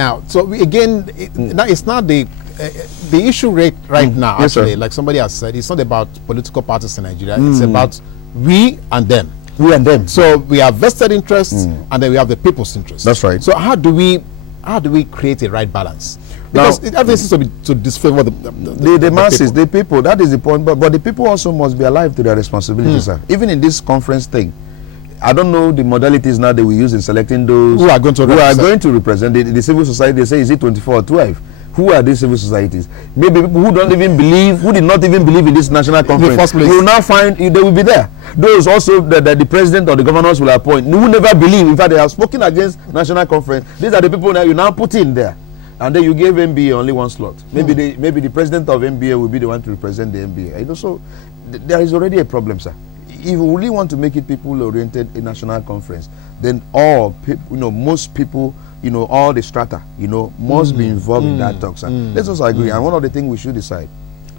Now, so now it's not the issue right now. Yes, actually, sir. like somebody has said, it's not about political parties in Nigeria. It's about we and them. We and them. So we have vested interests, and then we have the people's interests. That's right. So how do we create a right balance? Because everything seems to disfavor the masses, the people. That is the point. But the people also must be alive to their responsibilities, sir. Even in this conference thing, I don't know the modalities now that we use in selecting those who are going to represent the civil society. They say, is it 24 or 12? Who are these civil societies? Maybe people who don't even believe, who did not even believe in this national conference. In the first place. You will now find they will be there. Those also that the president or the governors will appoint, who never believe. In fact, they have spoken against national conference. These are the people that you now put in there, and then you gave MBA only one slot. Maybe the president of MBA will be the one to represent the MBA. You know, so there is already a problem, sir. If you really want to make it people-oriented a national conference, then all people, most people, all the strata, must be involved in that talks. Let's also agree. And one of the things we should decide,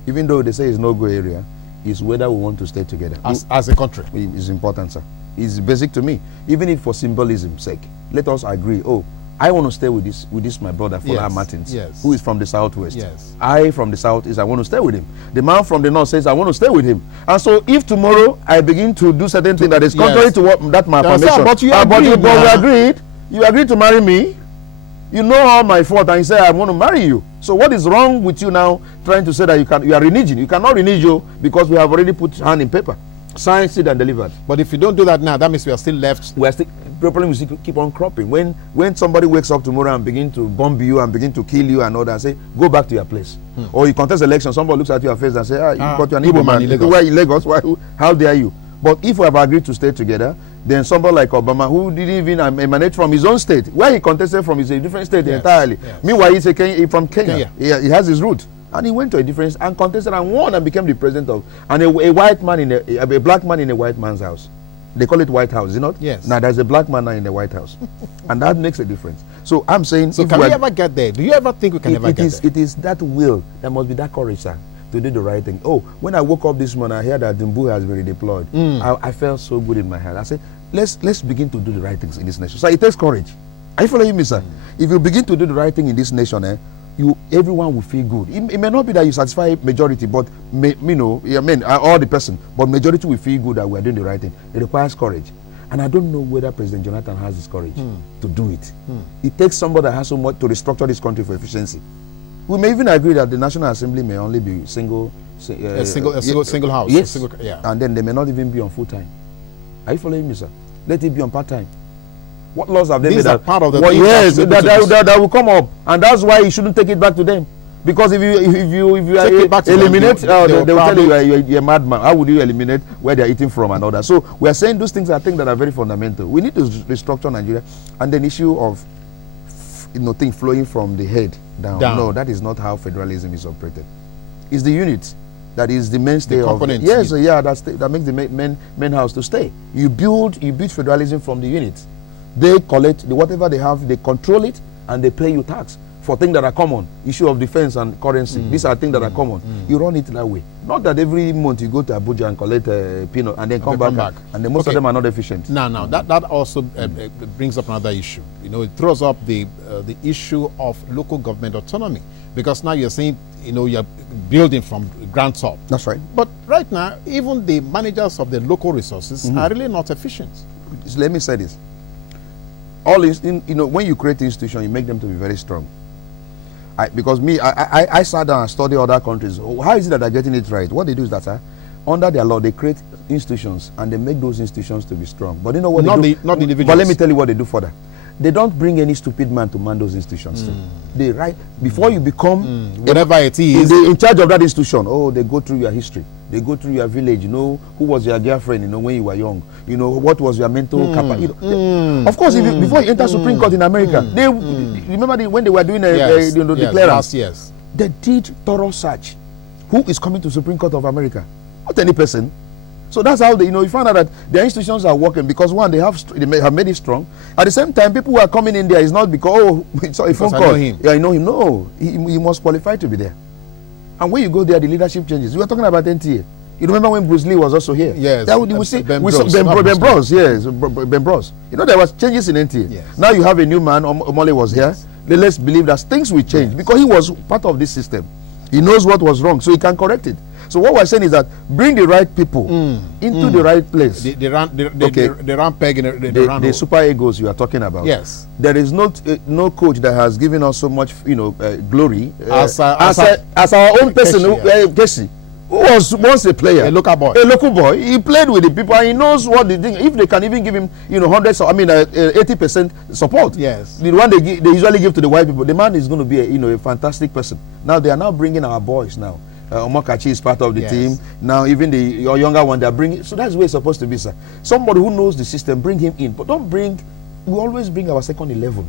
even though they say it's no-go area, is whether we want to stay together as a country. It's important, sir. It's basic to me. Even if for symbolism's sake, let us agree. Oh, I want to stay with this my brother Fola Martins, who is from the southwest. Yes. I from the southeast, I want to stay with him. The man from the north says I want to stay with him. And so if tomorrow I begin to do certain things that is contrary to what that my affirmation, but we agreed. You agreed to marry me. You know all my fault, and you say I want to marry you. So what is wrong with you now trying to say that you are reneging? You cannot renege you because we have already put hand in paper, signed, sealed, and delivered. But if you don't do that now, that means we are still left. We are still. The problem is keep on cropping. When somebody wakes up tomorrow and begin to bomb you and begin to kill you and all that, say go back to your place. Or you contest election, somebody looks at your face and say, you got an Igbo man in Lagos. Where in Lagos? How dare you? But if we have agreed to stay together, then somebody like Obama, who didn't even emanate from his own state, where he contested from is a different state entirely. Yes. Meanwhile, he's from Kenya. He has his root. And he went to a different and contested and won and became the president of a white man a black man in a white man's house. They call it White House, is it not? Yes. Now there's a black man now in the White House. And that makes a difference. So I'm saying, so can we ever get there? Do you ever think we can ever get there? It is that will. There must be that courage, sir, to do the right thing. Oh, when I woke up this morning, I heard that Dumbu has been redeployed. I felt so good in my heart. I said, let's begin to do the right things in this nation. So it takes courage. Are you following me, sir? If you begin to do the right thing in this nation, everyone will feel good. It may not be that you satisfy majority, but all the person, but majority will feel good that we are doing the right thing. It requires courage, and I don't know whether President Jonathan has this courage to do it. It takes somebody that has so much to restructure this country for efficiency. We may even agree that the National Assembly may only be single house, yes, and then they may not even be on full time. Are you following me, sir? Let it be on part time. What laws have they made? These are part of the yes, that will come up, and that's why you shouldn't take it back to them. Because if you eliminate, they will tell you you're a madman. How would you eliminate where they're eating from and all that? So we are saying those things are things that are very fundamental. We need to restructure Nigeria, and then issue of things flowing from the head down. No, that is not how federalism is operated. It's the unit that is the mainstay of component. Yes, that makes the main house to stay. You build federalism from the units. They collect whatever they have, they control it, and they pay you tax for things that are common. Issue of defense and currency. These are things that are common. You run it that way. Not that every month you go to Abuja and collect a peanut and then come back. And then most of them are not efficient. Now that also brings up another issue. It throws up the issue of local government autonomy, because now you're saying you're building from ground up. That's right. But right now, even the managers of the local resources are really not efficient. Let me say this. All is when you create institutions, you make them to be very strong. I sat down and studied other countries. How is it that they're getting it right? What they do is that, under their law, they create institutions and they make those institutions to be strong. But you know what they do? Not the individuals. But let me tell you what they do further. They don't bring any stupid man to man those institutions. They before you become whatever it is in charge of that institution. Oh, they go through your history. They go through your village. Who was your girlfriend? When you were young. What was your mental capacity? Of course, before you enter Supreme Court in America, they remember when they were doing the clearance. Yes. They did thorough search. Who is coming to Supreme Court of America? Not any person. So that's how you find out that their institutions are working, because one, they have made it strong. At the same time, people who are coming in there is not because it's a phone call. I know him. No, he must qualify to be there. And when you go there, the leadership changes. We were talking about NTA. You remember when Bruce Lee was also here? Yes. We see Ben Bros. Yes, Ben Bros. You know, there was changes in NTA. Yes. Now you have a new man. Omole was here. Yes. Let's believe that things will change because he was part of this system. He knows what was wrong, so he can correct it. So what we're saying is that bring the right people into the right place. They run peg in the super egos you are talking about. Yes. There is no coach that has given us so much, glory as our own person, Kessi, who was once a player, a local boy. He played with the people and he knows what they think. If they can even give him, 80% support. Yes. The one they usually give to the white people, the man is going to be a fantastic person. Now they are now bringing our boys now. Omokachi is part of the team. Now even your younger one, they're bringing. So that's where it's supposed to be, sir. Somebody who knows the system, bring him in. But don't bring, we always bring our second 11.